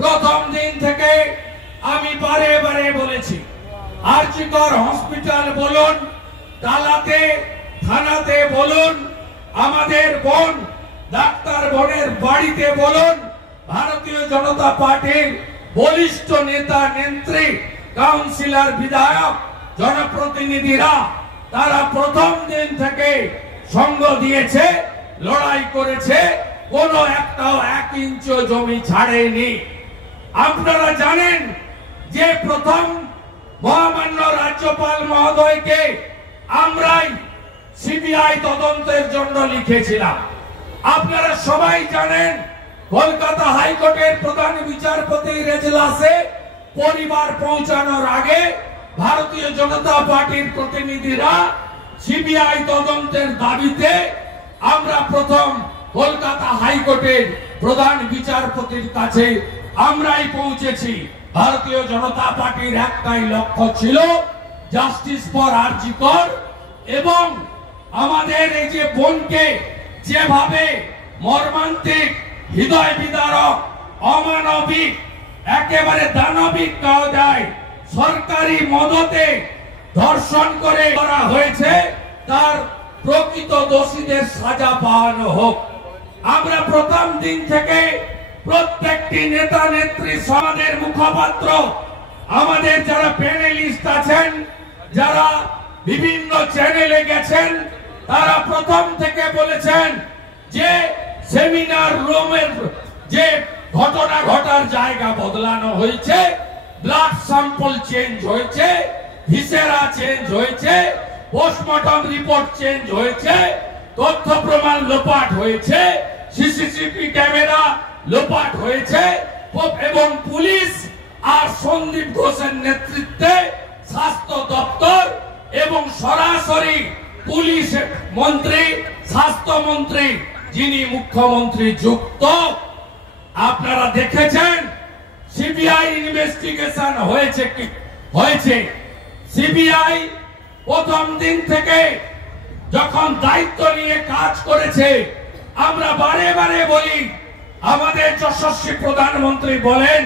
প্রথম দিন থেকে আমি বারে বারে বলেছি, আরজিকর হসপিটাল বলুন, টালাতে থানাতে বলুন, আমাদের বোন ডাক্তার বোনের বাড়িতে বলুন, ভারতীয় জনতা পার্টির বলিষ্ঠ নেতা নেত্রী, কাউন্সিলর, বিধায়ক, জনপ্রতিনিধিরা তারা প্রথম দিন থেকে সঙ্গ দিয়েছে, লড়াই করেছে, কোনো একটাও 1 ইঞ্চ জমি ছাড়েনি। আপনারা জানেন যে প্রথম মহামান্য রাজ্যপাল মহোদয়কে আমরাই সিবিআই তদন্তের জন্য লিখেছিলাম। আপনারা সবাই জানেন কলকাতা হাইকোর্টের প্রধান বিচারপতির এজলাসে পরিবার পৌঁছানোর আগে ভারতীয় জনতা পার্টির প্রতিনিধিরা সিবিআই তদন্তের দাবিতে আমরা প্রথম কলকাতা হাইকোর্টের প্রধান বিচারপতির কাছে আমরাই পৌঁছেছি। ভারতীয় জনতা পার্টির একটাই লক্ষ্য ছিল জাস্টিস ফর আরজি কর, এবং আমাদের এই যে বোনকে যেভাবে মর্মান্তিক, হৃদয় বিদারক, অমানবিক, একেবারে দানবিক কায়দায় সরকারি মদতে ধর্ষণ করে করা হয়েছে, তার প্রকৃত দোষীদের সাজা পাওয়ানো হোক। আমরা প্রথম দিন থেকে প্রত্যেকটি নেতা নেত্রী, সমাজের মুখপাত্র, আমাদের যারা প্যানেলিস্ট আছেন, যারা বিভিন্ন চ্যানেলে গেছেন, তারা প্রথম থেকে বলেছেন যে সেমিনার রুমের যে ঘটনা ঘটার জায়গা বদলানো হয়েছে, ব্লাড স্যাম্পল চেঞ্জ হয়েছে, ভিসেরা চেঞ্জ হয়েছে, পোস্টমর্টম রিপোর্ট চেঞ্জ হয়েছে, তথ্য প্রমাণ লোপাট হয়েছে, সিসিটিভি ক্যামেরা লোপাট হয়েছে, এবং পুলিশ আর সন্দীপ ঘোষের নেতৃত্বে স্বাস্থ্য দপ্তর এবং সরাসরি পুলিশ মন্ত্রী, স্বাস্থ্যমন্ত্রী, যিনি মুখ্যমন্ত্রী যুক্ত, আপনারা দেখেছেন সিবিআই ইনভেস্টিগেশন হয়েছে কি হয়েছে। সিবিআই প্রথম দিন থেকে যখন দায়িত্ব নিয়ে কাজ করেছে, আমরা বারে বারে বলি, আমাদের যশস্বী প্রধানমন্ত্রী বলেন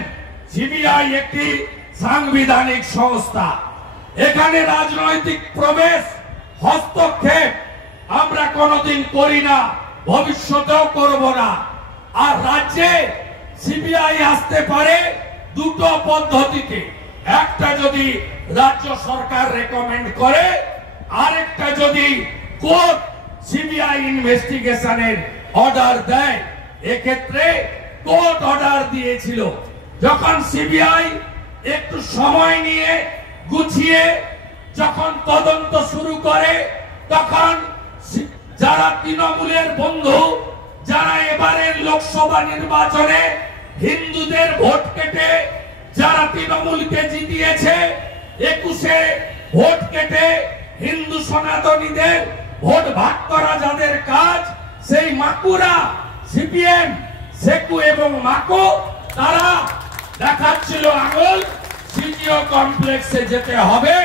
সিবিআই একটি সাংবিধানিক সংস্থা, এখানে রাজনৈতিক প্রবেশ, হস্তক্ষেপ আমরা কোনোদিন করি না, ভবিষ্যতেও করব না। আর রাজ্যে সিবিআই আসতে পারে দুটো পদ্ধতিতে, একটা যদি রাজ্য সরকার রেকমেন্ড করে, আরেকটা যদি কোর্ট সিবিআই ইনভেস্টিগেশনের অর্ডার দেয়। এক্ষেত্রে কোর্ট অর্ডার দিয়েছিল। যখন সিবিআই একটু সময় নিয়ে গুছিয়ে যখন তদন্ত শুরু করে, তখন যারা তৃণমূলের বন্ধু, যারা এবারের লোকসভা নির্বাচনে হিন্দুদের ভোট কেটে যারা তৃণমূলকে জিতিয়েছে, 21-এ ভোট কেটে হিন্দু সনাতনীদের ভোট ভাগ করা যাদের কাজ, সেই মাকুরা, সিপিএম, সেকু এবং মাকো, তারা দেখাচ্ছিল আঙুল, সিজিও কমপ্লেক্সে যেতে হবে,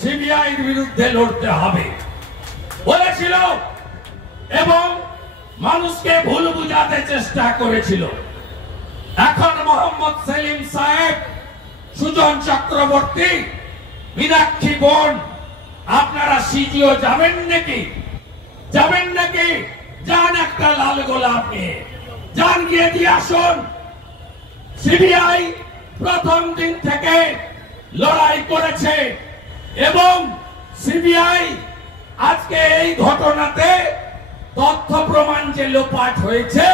সিবিআইর বিরুদ্ধে লড়তে হবে বলেছিল, এবং মানুষকে ভুল বুঝাতে চেষ্টা করেছিল। এখন মোহাম্মদ সেলিম সাহেব, সুজন চক্রবর্তী, মীনাক্ষী বোন, আপনারা সিজিও যাবেন নাকি? যাবেন নাকি? যান একটা লাল গোলাপ নিয়ে যান, গিয়ে দিয়ে আসুন। সিবিআই প্রথম দিন থেকে লড়াই করেছে, এবং সিবিআই আজকে এই ঘটনাতে তথ্য প্রমাণ যে লোপাট হয়েছে,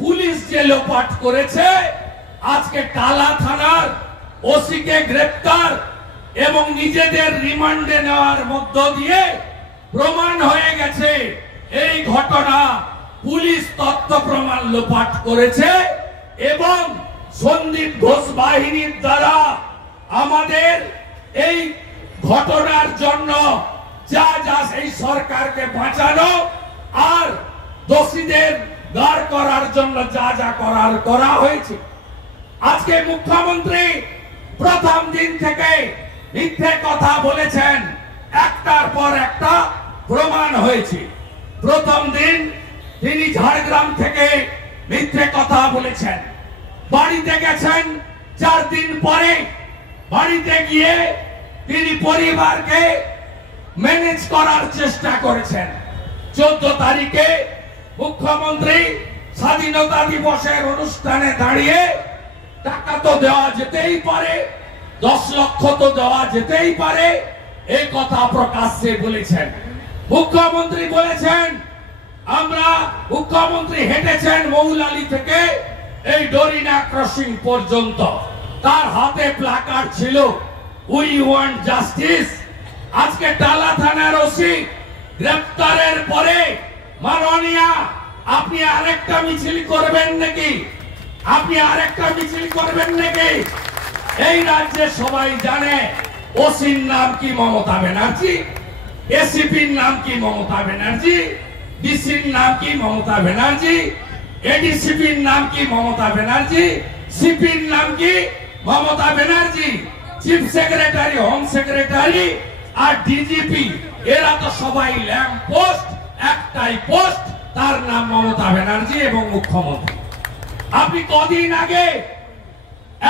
পুলিশ যে লোপাট করেছে, আজকে টালা থানার ওসিকে গ্রেপ্তার এবং নিজেদের রিমান্ডে নেওয়ার মধ্য দিয়ে প্রমাণ হয়ে গেছে এই ঘটনা পুলিশ তথ্য প্রমাণ লোপাট করেছে, এবং সন্দীপ ঘোষ বাহিনীর দ্বারা আমাদের এই ঘটনার জন্য যা যা এই সরকারকে বাঁচানো আর দোষীদের দাঁড় করার জন্য যা যা করার করা হয়েছে। আজকে মুখ্যমন্ত্রী প্রথম দিন থেকে মিথ্যে কথা বলেছেন, একটার পর একটা প্রমাণ হয়েছে। প্রথম দিন তিনি ঝাড়গ্রাম থেকে মিথ্যে কথা বলেছেন, বাড়িতে গেছেন 4 দিন পরে। বাড়িতে গিয়ে তিনি পরিবারকে ম্যানেজ করার চেষ্টা করেছেন। 14 তারিখে মুখ্যমন্ত্রী স্বাধীনতা দিবসের অনুষ্ঠানে দাঁড়িয়ে টাকা তো দেওয়া যেতেই পারে, 10 লক্ষ তো দেওয়া যেতেই পারে, এই কথা প্রকাশ্যে বলেছেন। মুখ্যমন্ত্রী বলেছেন, আমরা মুখ্যমন্ত্রী হেঁটেছেন মৌলালী থেকে এই ডরিনা ক্রসিং পর্যন্ত। তার হাতে প্লাকার্ড ছিল, উই ওয়ান্ট জাস্টিস। আজকে টালা থানার ওসি গ্রেফতারের পরে মাননীয়া আপনি আরেকটা মিছিল করবেন নাকি? আপনি আরেকটা মিছিল করবেন নাকি? এই রাজ্যে সবাই জানে ওসির নাম কি মমতা ব্যানার্জি, এসিপির নাম কি মমতা ব্যানার্জি, ডিসির নাম কি মমতা ব্যানার্জি, এডিসিপির নাম কি মমতা ব্যানার্জি, সিপির নাম কি Mamata Banerjee, chief secretary, home secretary আর ডিজিপি, এরা তো সবাই ল্যাম্প পোস্ট, একটাই পোস্ট, তার নাম মমতা ব্যানার্জি এবং মুখ্যমন্ত্রী। আপনি কদিন আগে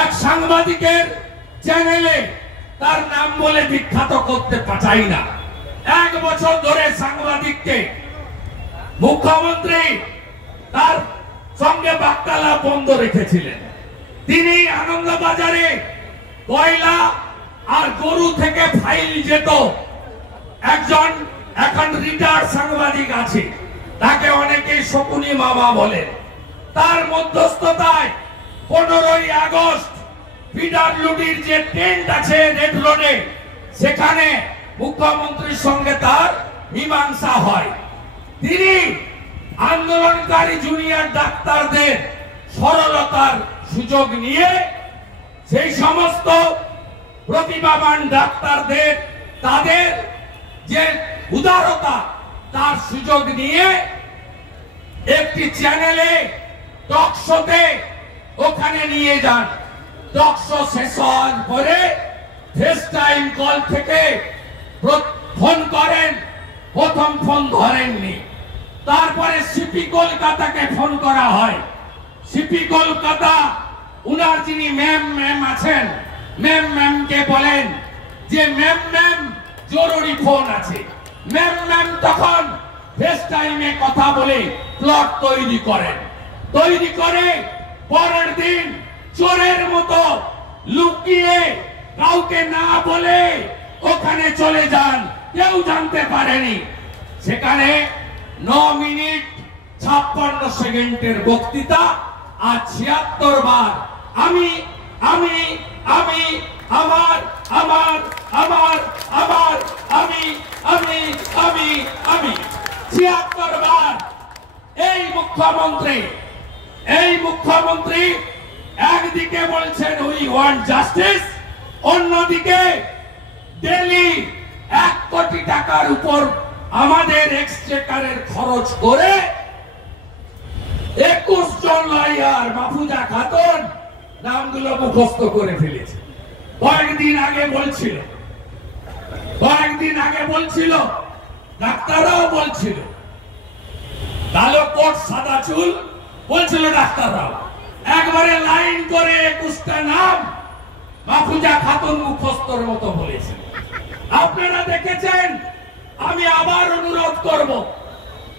এক সাংবাদিকের চ্যানেলে তার নাম বলে বিখ্যাত করতে পাঠাই না, 1 বছর ধরে সাংবাদিককে মুখ্যমন্ত্রী তার সঙ্গে বার্তালাপ বন্ধ রেখেছিলেন। তিনি আনন্দবাজারে কয়লা আর গরু থেকে ফাইল যেত, একজন এখন রিটায়ার্ড সাংবাদিক আছে, তাকে অনেকেই শকুনি মামা বলে। তার মধ্যস্থতায় 15ই আগস্ট পিডব্লিউডির যে টেন্ট আছে রেড রোডে, সেখানে মুখ্যমন্ত্রীর সঙ্গে তার মীমাংসা হয়। তিনি আন্দোলনকারী জুনিয়র ডাক্তারদের সরলতার সুযোগ নিয়ে সেই সমস্ত প্রতিভাবান ডাক্তারদের তাদের যে উদারতা তার সুযোগ নিয়ে একটি চ্যানেলে টক শোতে ওখানে নিয়ে যান। টক শো শেষ হওয়ার পরে ফেস টাইম কল থেকে ফোন করেন, প্রথম ফোন ধরেননি। তারপরে সিপি কলকাতাকে ফোন করা হয়। সিপি কলকাতা উনার যিনি ম্যাম আছেন, ম্যামকে বলেন যে ম্যাম জরুরি ফোন আছে। ম্যাম তখন ফেস টাইমে কথা বলে প্লট তৈরি করেন। তৈরি করে পরের দিন চোরের মতো লুকিয়ে কাউকে না বলে ওখানে চলে যান, কেউ জানতে পারেনি। সেখানে 9 মিনিট 56 সেকেন্ডের বক্তৃতা আর 76 বার আমি আমি আমি আমার আমার আমার আমার আমি আমি আমি আমি 76 বার এই মুখ্যমন্ত্রী একদিকে বলছেন উই ওয়ান্ট জাস্টিস, অন্যদিকে ডেলি 1 কোটি টাকার উপর আমাদের এক্সচেকারের খরচ করে 21 জন লয়ার, মাহফুজা খাতুন নামগুলো মুখস্থ করে ফেলেছে। কয়েকদিন আগে বলছিল ডাক্তাররাও বলছিল, কালো কোট সাদা চুল বলছিল ডাক্তাররাও, একবারে লাইন করে 21টা নাম মাহফুজা খাতুন মুখস্থর মতো বলেছে। আপনারা দেখেছেন। আমি আবার অনুরোধ করব,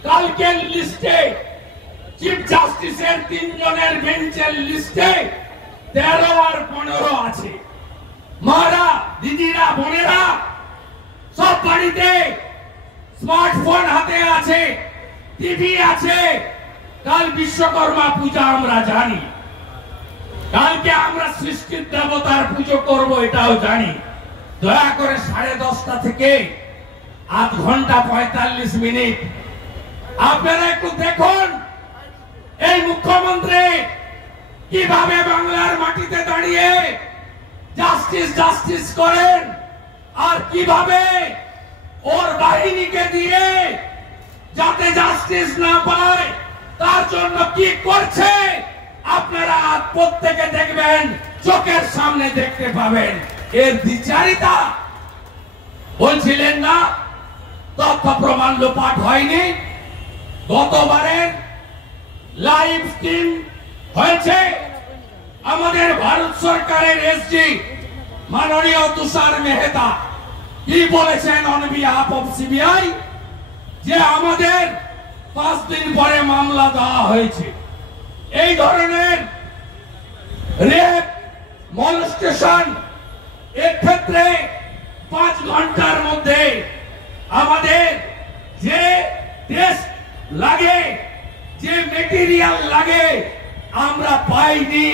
কালকের লিস্টে চিফ জাস্টিসের 3 জনের বেঞ্চের লিস্টে 13 আর 15 আছে। মারা, দিদিরা, বোনেরা সব বাড়িতে স্মার্টফোন হাতে আছে, টিভি আছে। কাল বিশ্বকর্মা পূজা আমরা জানি, কালকে আমরা সৃষ্টির দেবতার পুজো করব এটাও জানি। দয়া করে 10:30 থেকে 8 ঘন্টা 45 মিনিট আপনারা একটু দেখুন এই মুখ্যমন্ত্রী কিভাবে বাংলার মাটিতে দাঁড়িয়ে জাস্টিস করেন, আর কিভাবে ওর বাহিনীকে দিয়ে যাতে জাস্টিস না পায় তার জন্য কি করছে আপনারা প্রত্যেকে দেখবেন, চোখের সামনে দেখতে পাবেন। এর দ্বিচারিতা বলছিলেন না তথ্য প্রমাণ লোপাট হয়নি। গতবারের লাইভ স্ট্রিম হয়েছে, ভারত সরকারের এসজি মাননীয় তুষার মেহতা কি বলেছেন অন বিহাফ অফ সিবিআই, যে আমাদের 5 দিন পরে মামলা দেওয়া হয়েছে। এই ধরনের রেপ, মলেস্টেশন এর ক্ষেত্রে 5 ঘন্টার মধ্যে আমাদের যে টেস্ট লাগে, যে মেটেরিয়াল লাগে আমরা পাইনি।